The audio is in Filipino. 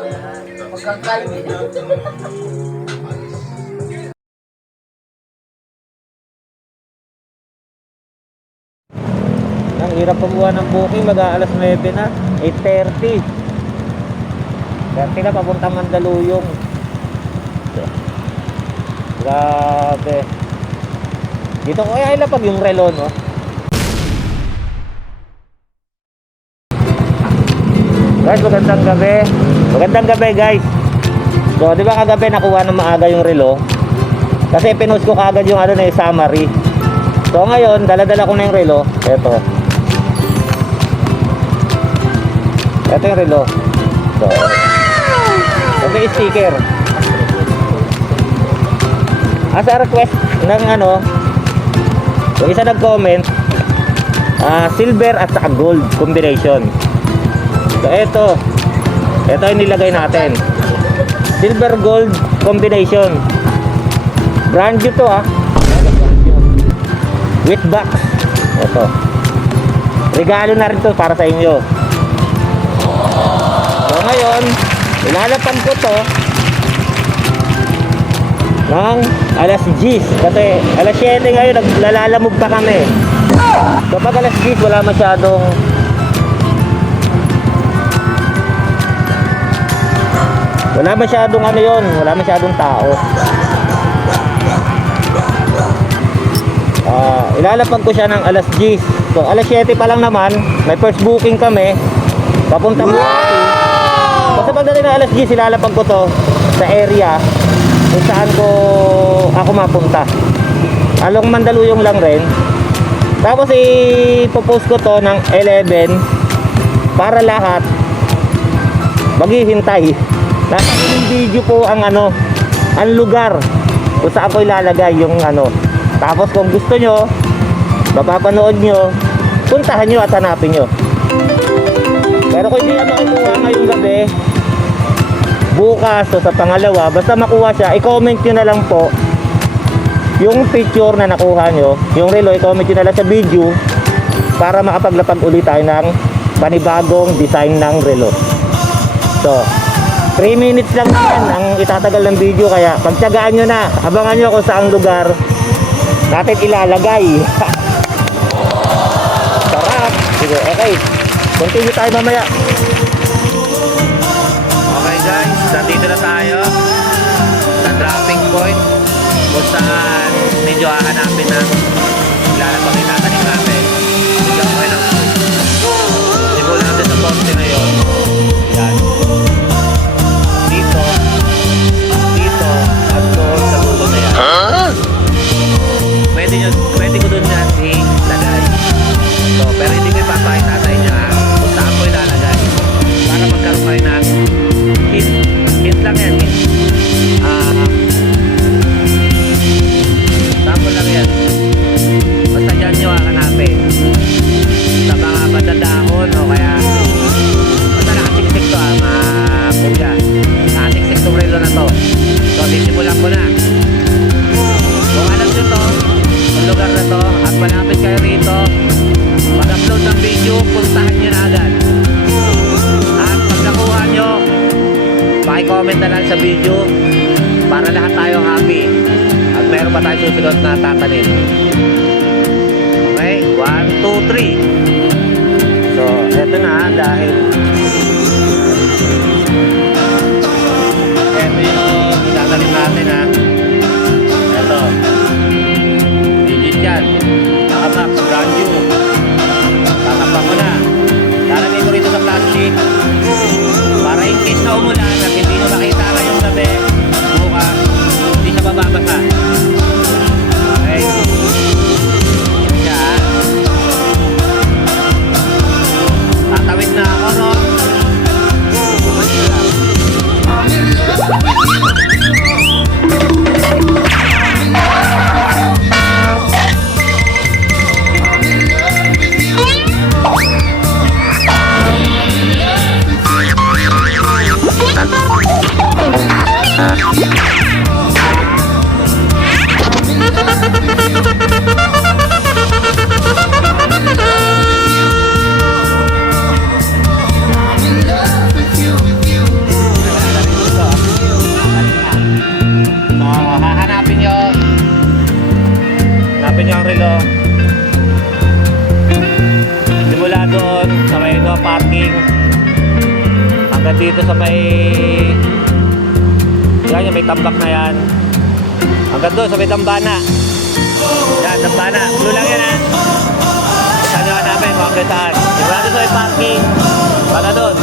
Magkakain. Ang hirap pumuha ng booking, mag-aalas 9 na, 8:30. 30 na papuntang Mandaluyong. Grabe. Dito ko kaya ilapag yung relo, no? Guys, magandang gabi. Magandang gabi, guys. So, di ba kagabi nakuha ng maaga yung relo? Kasi pinost ko kagad yung ano na yung summary. So, ngayon, dala-dala ko na yung relo. Ito. Ito yung relo. So, ito yung sticker. As a request ng ano, yung isa nag-comment, silver at saka gold combination. So, ito yung nilagay natin. Silver gold combination. Brand new to, with box. Ito. Regalo na rin to para sa inyo. So ngayon, ilalapag ko to ng alas 10. Kasi alas 7 ngayon, naglalamog pa kami. So pag alas 10, wala masyadong ano yun, wala masyadong tao. Ilalapag ko siya ng alas 10. So alas 7 pa lang naman, may first booking kami papunta mo. Kasi pagdating na alas 10, ilalapag ko to sa area kung saan ako mapunta. Along Mandaluyong lang rin. Tapos ipopost ko to ng 11 para lahat maghihintay. Nasa yung video po ang ang lugar kung saan ko ilalagay yung Tapos kung gusto nyo, mapapanood nyo, puntahan nyo at hanapin nyo. Pero kung hindi na makukuha ngayong gabi, bukas o sa pangalawa, basta makuha siya, i-comment nyo na lang po yung picture na nakuha nyo, yung relo, i-comment nyo na lang sa video para makapaglapag ulit tayo ng panibagong design ng relo. So 3 minutes lang yan ang itatagal ng video, kaya pagtyagaan nyo na, abangan nyo kung saang lugar natin ilalagay. Sarap. Sige, okay, continue tayo mamaya. Okay guys, nandito na tayo sa dropping point kung saan medyo hahanapin ng ilalapag itatanim natin. Medyo okay na. Simulan natin sa poste na yun. Yan. Dito at doon sa dulo na yan. Pwede ko doon yan ilagay. So, pero hindi ko ipapakita sa inyo kung saan ko ilalagay para magkaroon kayo ng hint lang yan, sample lang yan. Basta dyan nyo hahanapin sa mga bandadahon o kaya basta nakasiksik to mga kuya, nakasiksik tong relo na to. So sisimulan ko na. Kung alam nyo to, ang lugar na to at malapit kayo rito, mag-upload ng video, puntahan nyo na agad. At pag nakuha nyo, paki-comment na lang sa video para lahat tayo happy at meron pa tayo susunod na tatanim. Okay, 1, 2, 3. So eto na, dahil eto yung itatanim natin eto digit yan, nakamak, brand new. Tatakpan ko na, lalagay ko rito sa plastic para in case na umulan at hindi nyo makita ngayong gabi, bukas hindi siya bababasa. Okay, yan siya. Tatawid na ako ron. Bumalik na lang. hanapin nyo ang relo. Simula doon sa may no parking hanggang dito sa may yan yung may tambak na yan hanggang doon sa may dambana. Yan, dambana. Blue lang yan ha. Saan nyo hanapin kung hanggang saan. Simula doon sa may parking. Para doon.